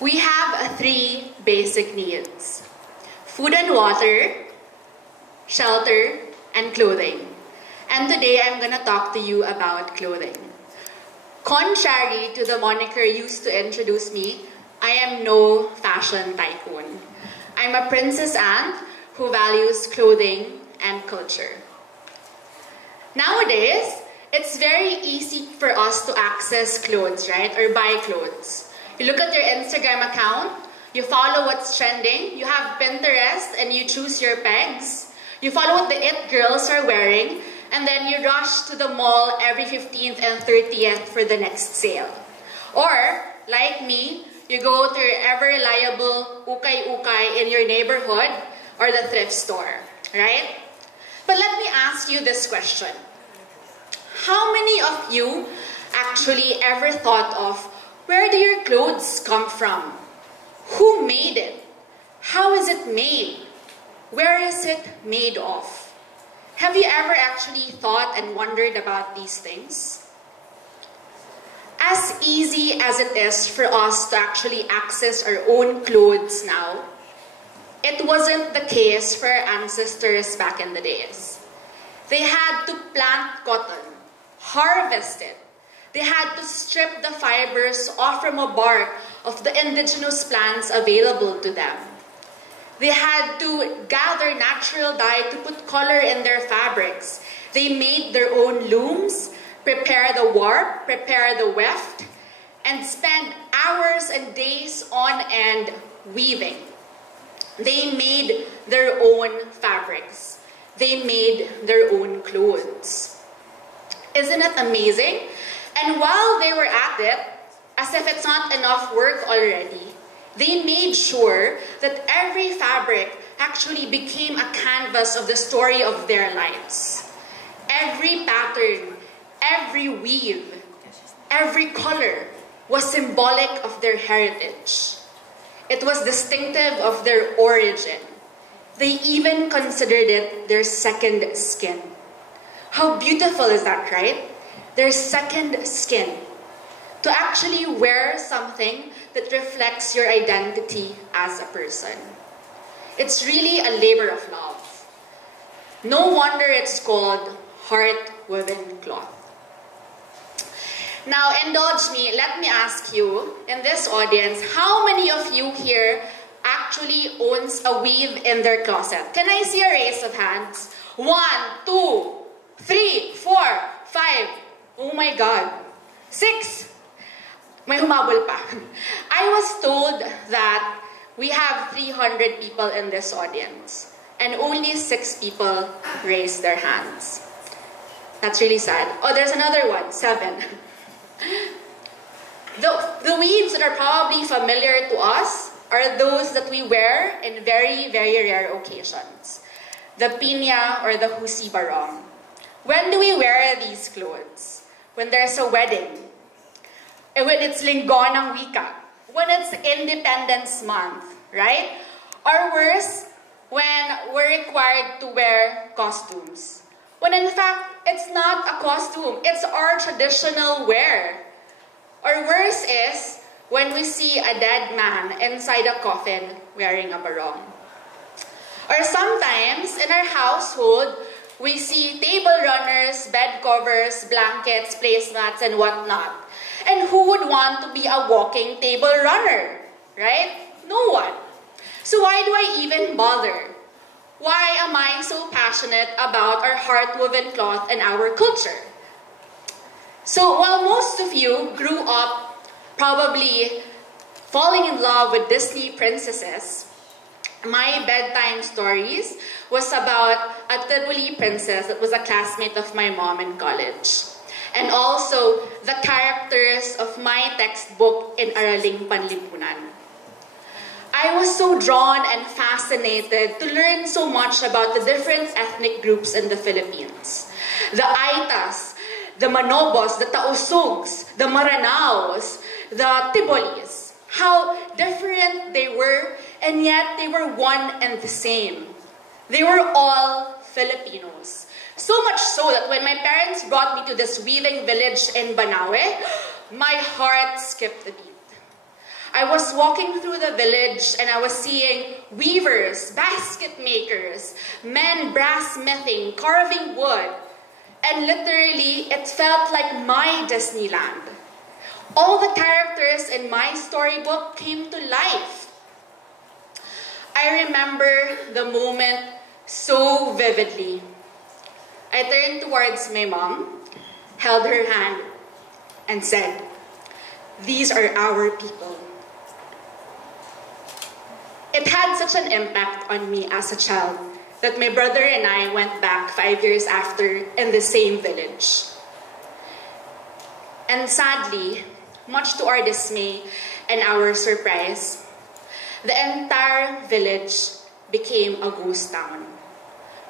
We have three basic needs: food and water, shelter, and clothing. And today I'm gonna talk to you about clothing. Contrary to the moniker used to introduce me, I am no fashion tycoon. I'm a princess aunt who values clothing and culture. Nowadays, it's very easy for us to access clothes, right? Or buy clothes. You look at your Instagram account, you follow what's trending, you have Pinterest and you choose your pegs, you follow what the it girls are wearing, and then you rush to the mall every 15th and 30th for the next sale. Or, like me, you go to your ever-reliable ukay-ukay in your neighborhood or the thrift store, right? But let me ask you this question. How many of you actually ever thought of, where do your clothes come from? Who made it? How is it made? Where is it made of? Have you ever actually thought and wondered about these things? As easy as it is for us to actually access our own clothes now, it wasn't the case for our ancestors back in the days. They had to plant cotton, harvest it. They had to strip the fibers off from a bark of the indigenous plants available to them. They had to gather natural dye to put color in their fabrics. They made their own looms, prepare the warp, prepare the weft, and spend hours and days on end weaving. They made their own fabrics. They made their own clothes. Isn't it amazing? And while they were at it, as if it's not enough work already, they made sure that every fabric actually became a canvas of the story of their lives. Every pattern, every weave, every color was symbolic of their heritage. It was distinctive of their origin. They even considered it their second skin. How beautiful is that, right? Their second skin. To actually wear something that reflects your identity as a person. It's really a labor of love. No wonder it's called heart-woven cloth. Now, indulge me, let me ask you, in this audience, how many of you here actually owns a weave in their closet? Can I see a raise of hands? 1, 2, 3, 4, 5. Oh my God. 6. May humabol pa. I was told that we have 300 people in this audience and only 6 people raised their hands. That's really sad. Oh, there's another one, 7. The weaves that are probably familiar to us are those that we wear in very, very rare occasions. The piña or the husi barong. When do we wear these clothes? When there's a wedding. And when it's linggo ng wika. When it's Independence Month, right? Or worse, when we're required to wear costumes. When in fact, it's not a costume. It's our traditional wear. Or worse is, when we see a dead man inside a coffin wearing a barong. Or sometimes, in our household, we see table runners, bed covers, blankets, placemats, and whatnot. And who would want to be a walking table runner, right? No one. So why do I even bother? Why am I so passionate about our heart-woven cloth and our culture? So while most of you grew up probably falling in love with Disney princesses, my bedtime stories was about a Tiroli princess that was a classmate of my mom in college. And also the characters of my textbook in Araling Panlipunan. I was so drawn and fascinated to learn so much about the different ethnic groups in the Philippines. The Aitas, the Manobos, the Taosugs, the Maranaos, the Tibolis. How different they were, and yet they were one and the same. They were all Filipinos. So much so that when my parents brought me to this weaving village in Banawe, my heart skipped a beat. I was walking through the village and I was seeing weavers, basket makers, men brass-smithing, carving wood. And literally, it felt like my Disneyland. All the characters in my storybook came to life. I remember the moment so vividly. I turned towards my mom, held her hand, and said, "These are our people." It had such an impact on me as a child that my brother and I went back 5 years after in the same village. And sadly, much to our dismay and our surprise, the entire village became a ghost town.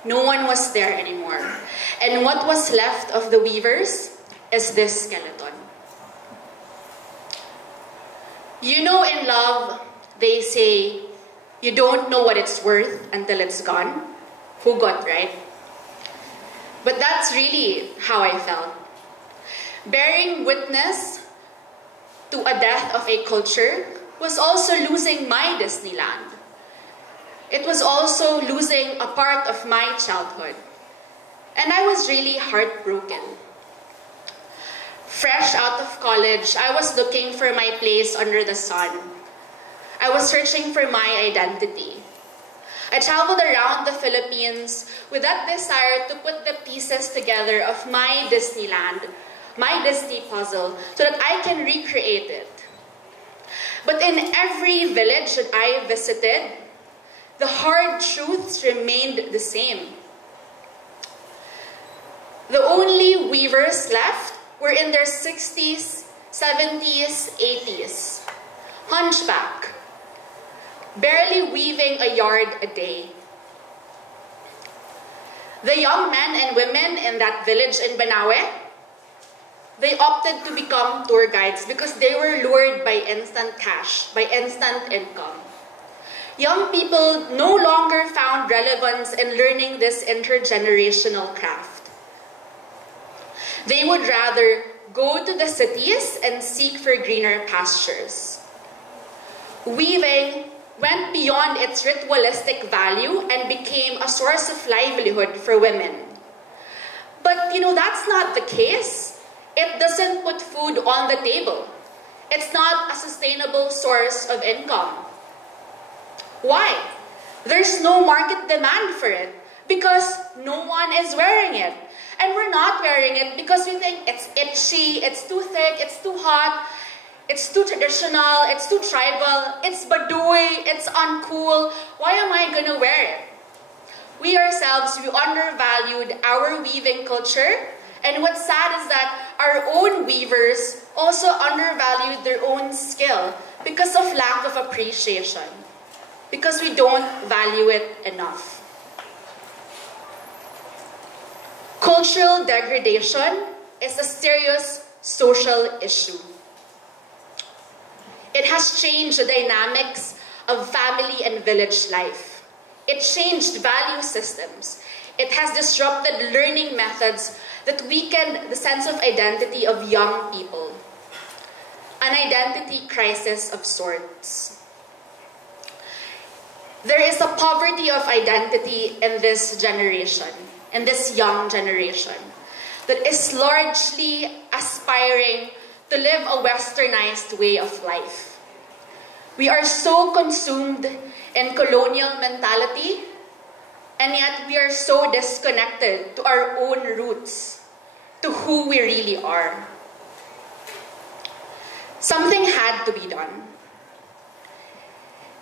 No one was there anymore. And what was left of the weavers is this skeleton. You know, in love, they say, you don't know what it's worth until it's gone. Who got right? But that's really how I felt. Bearing witness to a death of a culture was also losing my Disneyland. It was also losing a part of my childhood. And I was really heartbroken. Fresh out of college, I was looking for my place under the sun. I was searching for my identity. I traveled around the Philippines with that desire to put the pieces together of my Disneyland, my Disney puzzle, so that I can recreate it. But in every village that I visited, the hard truths remained the same. The only weavers left were in their 60s, 70s, 80s. Hunchback, barely weaving a yard a day. The young men and women in that village in Banawe, they opted to become tour guides because they were lured by instant cash, by instant income. Young people no longer found relevance in learning this intergenerational craft. They would rather go to the cities and seek for greener pastures. Weaving went beyond its ritualistic value and became a source of livelihood for women. But that's not the case. It doesn't put food on the table. It's not a sustainable source of income. Why? There's no market demand for it because no one is wearing it. And we're not wearing it because we think it's itchy, it's too thick, it's too hot, it's too traditional, it's too tribal, it's badui, it's uncool. Why am I gonna wear it? We ourselves, we undervalued our weaving culture, and what's sad is that our own weavers also undervalued their own skill because of lack of appreciation, because we don't value it enough. Cultural degradation is a serious social issue. It has changed the dynamics of family and village life. It changed value systems. It has disrupted learning methods that weakened the sense of identity of young people. An identity crisis of sorts. There is a poverty of identity in this generation, in this young generation, that is largely aspiring to live a westernized way of life. We are so consumed in colonial mentality, and yet we are so disconnected to our own roots, to who we really are. Something had to be done.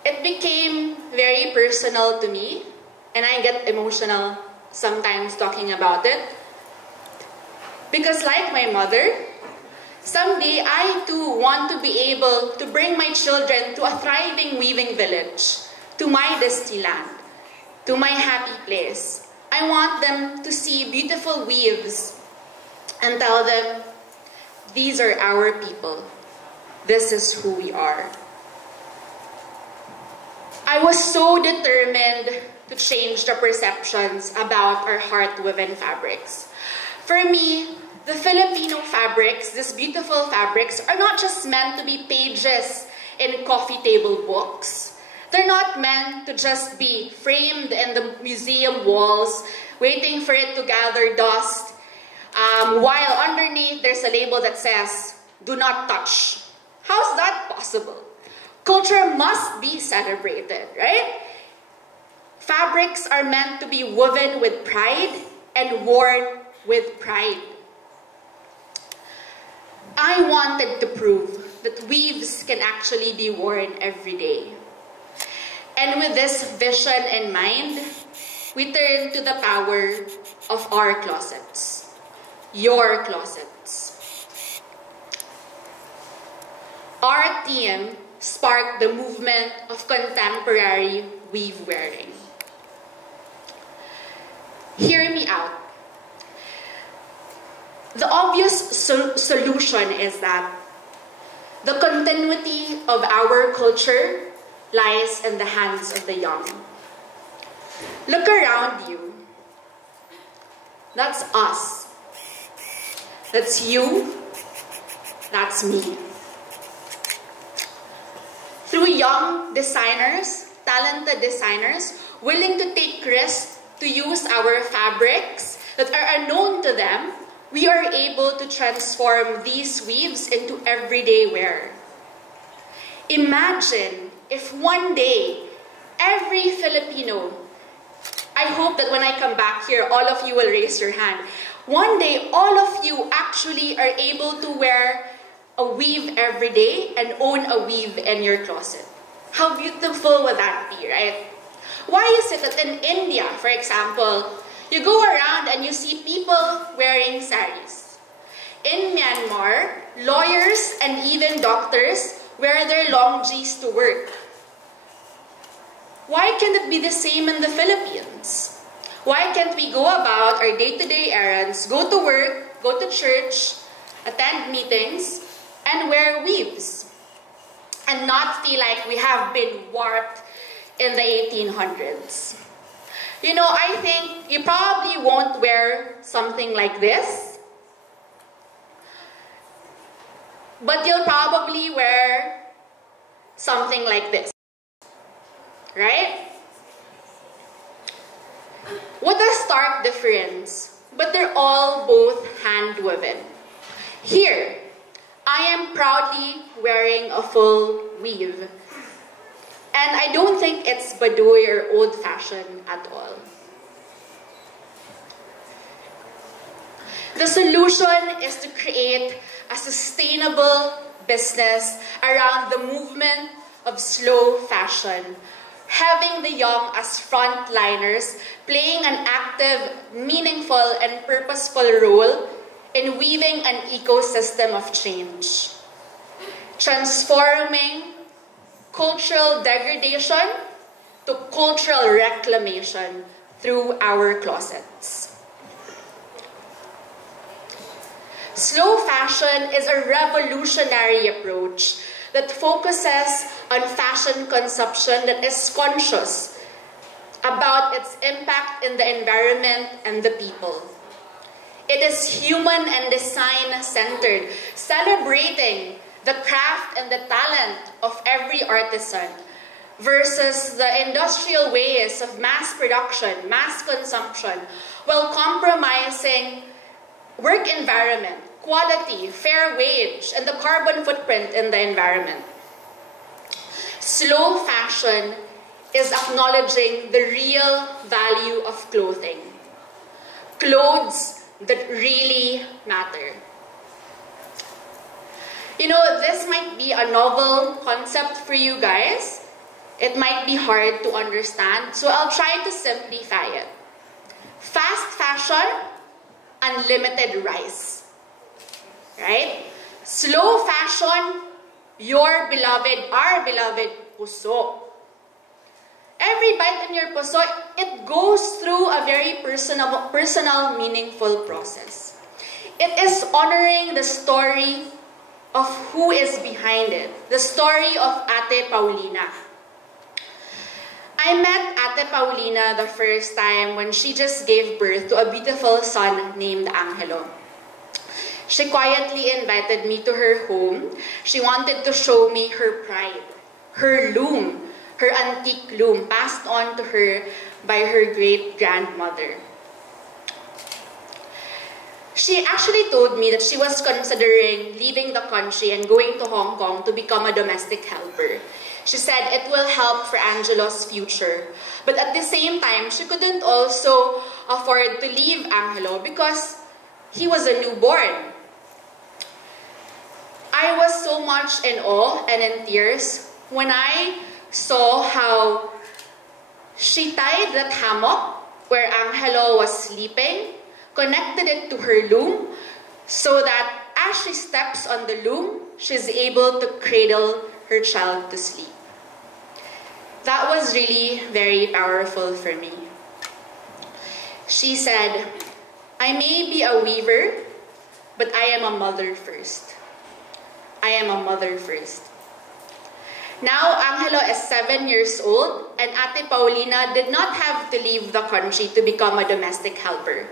It became very personal to me, and I get emotional sometimes talking about it. Because like my mother, someday I too want to be able to bring my children to a thriving weaving village, to my Disneyland, to my happy place. I want them to see beautiful weaves and tell them, these are our people. This is who we are. I was so determined to change the perceptions about our heart-woven fabrics. For me, the Filipino fabrics, these beautiful fabrics, are not just meant to be pages in coffee table books. They're not meant to just be framed in the museum walls, waiting for it to gather dust, while underneath there's a label that says, "Do not touch." How's that possible? Culture must be celebrated, right? Fabrics are meant to be woven with pride and worn with pride. I wanted to prove that weaves can actually be worn every day. And with this vision in mind, we turn to the power of our closets, your closets. Our team sparked the movement of contemporary weave wearing. Hear me out. The obvious solution is that the continuity of our culture lies in the hands of the young. Look around you. That's us. That's you. That's me. Through young designers, talented designers, willing to take risks to use our fabrics that are unknown to them, we are able to transform these weaves into everyday wear. Imagine if one day, every Filipino, I hope that when I come back here, all of you will raise your hand. One day, all of you actually are able to wear a weave every day and own a weave in your closet. How beautiful would that be, right? Why is it that in India, for example, you go around and you see people wearing saris? In Myanmar, lawyers and even doctors wear their long jeans to work. Why can't it be the same in the Philippines? Why can't we go about our day-to-day errands, go to work, go to church, attend meetings, and wear weaves, and not feel like we have been warped in the 1800s? You know, I think you probably won't wear something like this, but you'll probably wear something like this, right? What a stark difference, but they're all both hand-woven. Here, I am proudly wearing a full weave. And I don't think it's Baduy or old-fashioned at all. The solution is to create a sustainable business around the movement of slow fashion, having the young as frontliners, playing an active, meaningful, and purposeful role in weaving an ecosystem of change, transforming cultural degradation to cultural reclamation through our closets. Slow fashion is a revolutionary approach that focuses on fashion consumption that is conscious about its impact in the environment and the people. It is human and design-centered, celebrating the craft and the talent of every artisan versus the industrial ways of mass production, mass consumption, while compromising work environment, quality, fair wage, and the carbon footprint in the environment. Slow fashion is acknowledging the real value of clothing. Clothes that really matter. You know, this might be a novel concept for you guys. It might be hard to understand, so I'll try to simplify it. Fast fashion, unlimited rice. Right? Slow fashion, your beloved, our beloved puso. Every bite in your puso, it goes through a very personal, meaningful process. It is honoring the story of who is behind it, the story of Ate Paulina. I met Ate Paulina the first time when she just gave birth to a beautiful son named Angelo. She quietly invited me to her home. She wanted to show me her pride, her loom, her antique loom passed on to her by her great-grandmother. She actually told me that she was considering leaving the country and going to Hong Kong to become a domestic helper. She said it will help for Angelo's future. But at the same time, she couldn't also afford to leave Angelo because he was a newborn. I was so much in awe and in tears when I saw how she tied that hammock where Angelo was sleeping, connected it to her loom, so that as she steps on the loom, she's able to cradle her child to sleep. That was really very powerful for me. She said, I may be a weaver, but I am a mother first. I am a mother first. Now, Angelo is 7 years old, and Ate Paulina did not have to leave the country to become a domestic helper.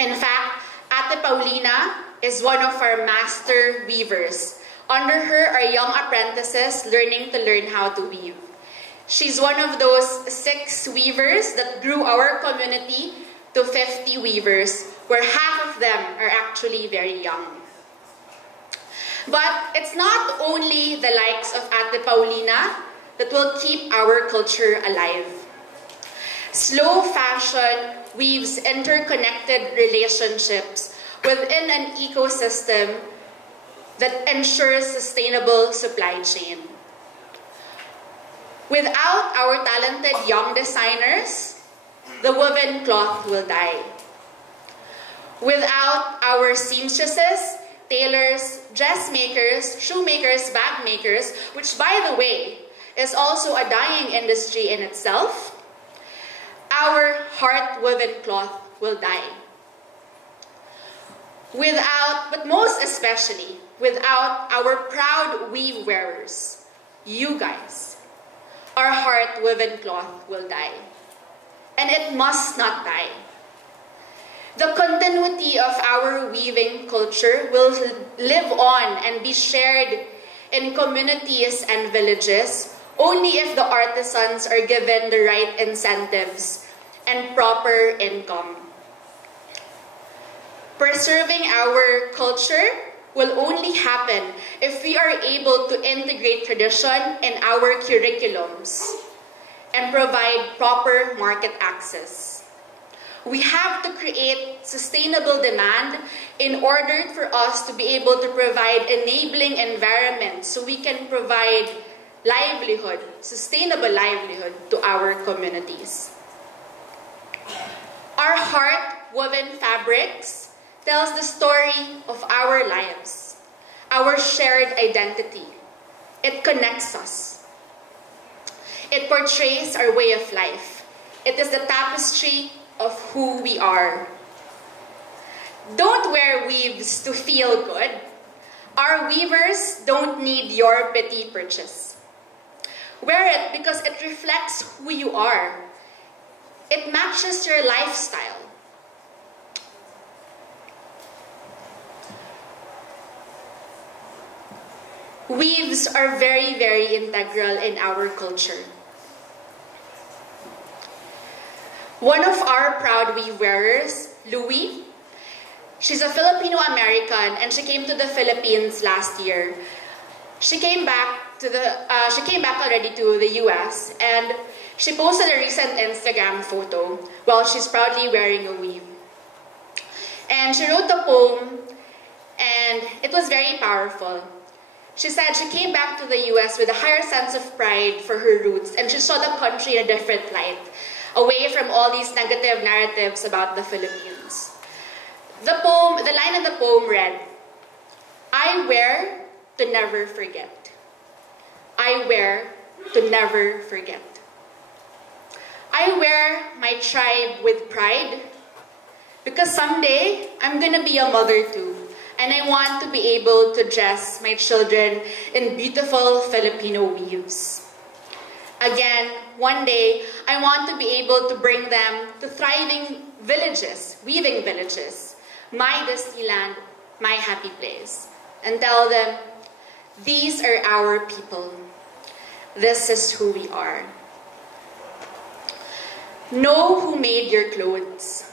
In fact, Ate Paulina is one of our master weavers. Under her are young apprentices learning to learn how to weave. She's one of those 6 weavers that grew our community to 50 weavers, where half of them are actually very young. But it's not only the likes of Ate Paulina that will keep our culture alive. Slow fashion weaves interconnected relationships within an ecosystem that ensures sustainable supply chain. Without our talented young designers, the woven cloth will die. Without our seamstresses, tailors, dressmakers, shoemakers, bag makers, which by the way is also a dying industry in itself, our heart woven cloth will die. Without, but most especially, without our proud weave wearers, you guys, our heart woven cloth will die. And it must not die. The continuity of our weaving culture will live on and be shared in communities and villages only if the artisans are given the right incentives and proper income. Preserving our culture will only happen if we are able to integrate tradition in our curriculums and provide proper market access. We have to create sustainable demand in order for us to be able to provide enabling environments so we can provide livelihood, sustainable livelihood to our communities. Our heart-woven fabrics tells the story of our lives, our shared identity. It connects us. It portrays our way of life. It is the tapestry of who we are. Don't wear weaves to feel good. Our weavers don't need your pity purchase. Wear it because it reflects who you are. It matches your lifestyle. Weaves are very, very integral in our culture. One of our proud weave wearers, Louie, she's a Filipino-American and she came to the Philippines last year. She came back already to the US and she posted a recent Instagram photo while she's proudly wearing a weave. And she wrote a poem and it was very powerful. She said she came back to the US with a higher sense of pride for her roots and she saw the country in a different light, away from all these negative narratives about the Philippines. The line in the poem read, I wear to never forget. I wear to never forget. I wear my tribe with pride because someday I'm gonna be a mother too. And I want to be able to dress my children in beautiful Filipino weaves. Again, one day, I want to be able to bring them to thriving villages, weaving villages. my Disneyland, my happy place, and tell them, these are our people. This is who we are. Know who made your clothes.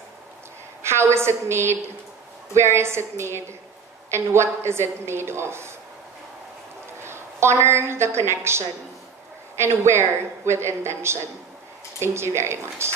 How is it made? Where is it made? And what is it made of? Honor the connection and wear with intention. Thank you very much.